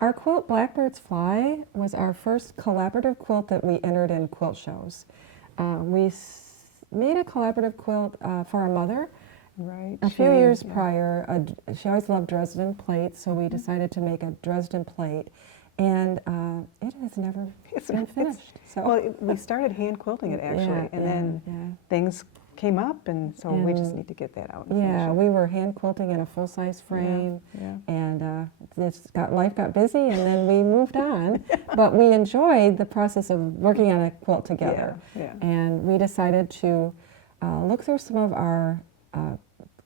Our quilt, Blackbirds Fly, was our first collaborative quilt that we entered in quilt shows. Made a collaborative quilt for our mother. Right. A few years prior. She always loved Dresden plates, so we decided to make a Dresden plate, and it has never been finished. Well, we started hand quilting it actually, and then things came up, and so we just need to get that out. Yeah, we were hand quilting in a full-size frame, and life got busy, and then we moved on. But we enjoyed the process of working on a quilt together, and we decided to look through some of our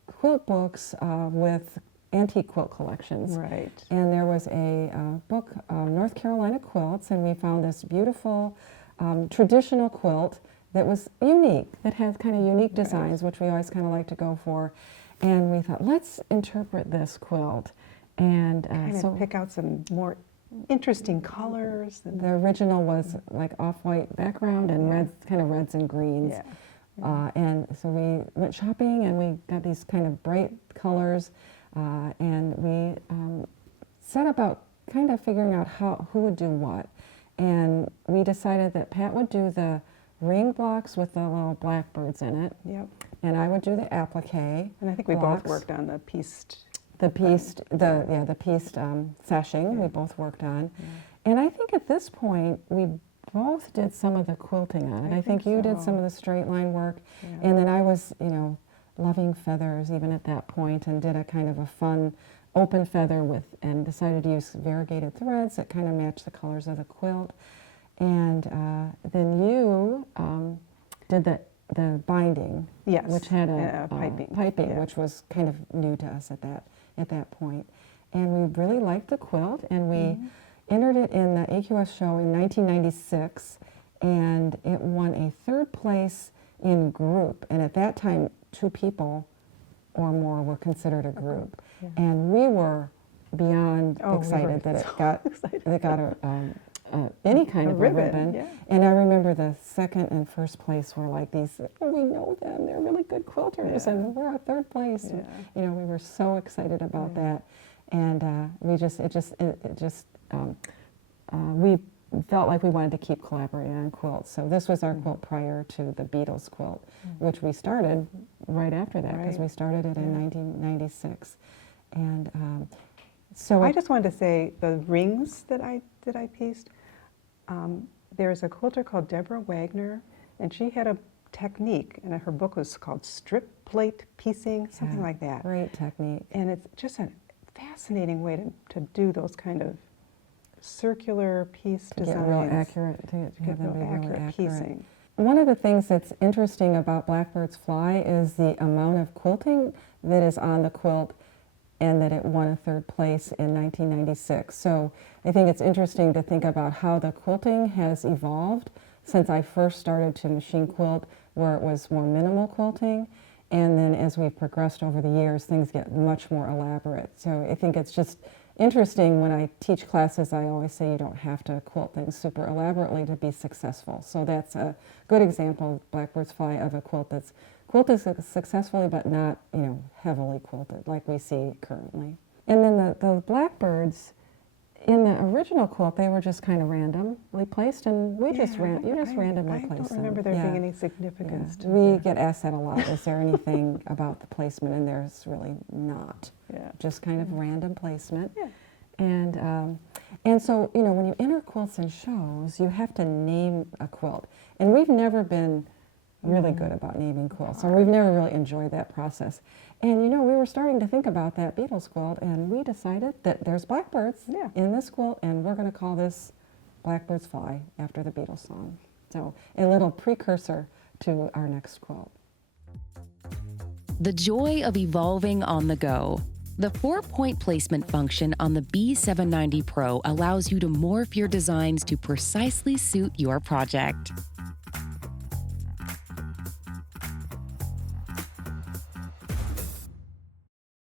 quilt books with antique quilt collections. Right. And there was a book, North Carolina Quilts, and we found this beautiful traditional quilt that was unique, that has kind of unique designs, which we always kind of like to go for. And we thought, let's interpret this quilt. And so pick out some more interesting colors. The original was like off-white background and reds, kind of reds and greens. And so we went shopping and we got these kind of bright colors, and we set about kind of figuring out who would do what. And we decided that Pat would do the ring blocks with the little blackbirds in it. Yep. And I would do the applique. And I think we both worked on the pieced. The pieced sashing we both worked on. And I think at this point we both did some of the quilting on it. I think you did some of the straight line work, and then I was, loving feathers even at that point, and did a kind of a fun open feather and decided to use variegated threads that kind of matched the colors of the quilt. And then you did the binding, which had a piping, which was kind of new to us at that point. And we really liked the quilt, and we entered it in the AQS show in 1996, and it won a third place in group. And at that time, 2 people or more were considered a group. And we were beyond excited that it got any kind of a ribbon. And I remember the second and first place were like these, we know them, they're really good quilters, and we're at third place. And, we were so excited about that. And we felt like we wanted to keep collaborating on quilts. So this was our quilt prior to the Beatles quilt, which we started right after that, because we started it in 1996. And so I just wanted to say the rings that I pieced. There's a quilter called Deborah Wagner, and she had a technique, and her book was called Strip Plate Piecing, something like that. Great technique. And it's just a fascinating way to do those kind of circular piece designs. Get real accurate, to have them be really accurate. Piecing. One of the things that's interesting about Blackbirds Fly is the amount of quilting that is on the quilt, and that it won a third place in 1996. So I think it's interesting to think about how the quilting has evolved since I first started to machine quilt, where it was more minimal quilting. And then as we've progressed over the years, things get much more elaborate. So I think it's just interesting when I teach classes, I always say you don't have to quilt things super elaborately to be successful. So that's a good example, Blackbirds Fly, of a quilt that's quilted successfully but not, heavily quilted like we see currently. And then the blackbirds, in the original quilt, they were just kind of randomly placed, and we just randomly placed them. I don't remember there being any significance to We get asked that a lot. Is there anything about the placement? And there's really not. Just kind of random placement. And so, when you enter quilts and shows, you have to name a quilt. And we've never been really good about naming quilts, and we've never really enjoyed that process. And we were starting to think about that Beatles quilt, and we decided that there's blackbirds in this quilt, and we're going to call this Blackbirds Fly after the Beatles song. So a little precursor to our next quilt. The joy of evolving on the go. The 4-point placement function on the B790 Pro allows you to morph your designs to precisely suit your project.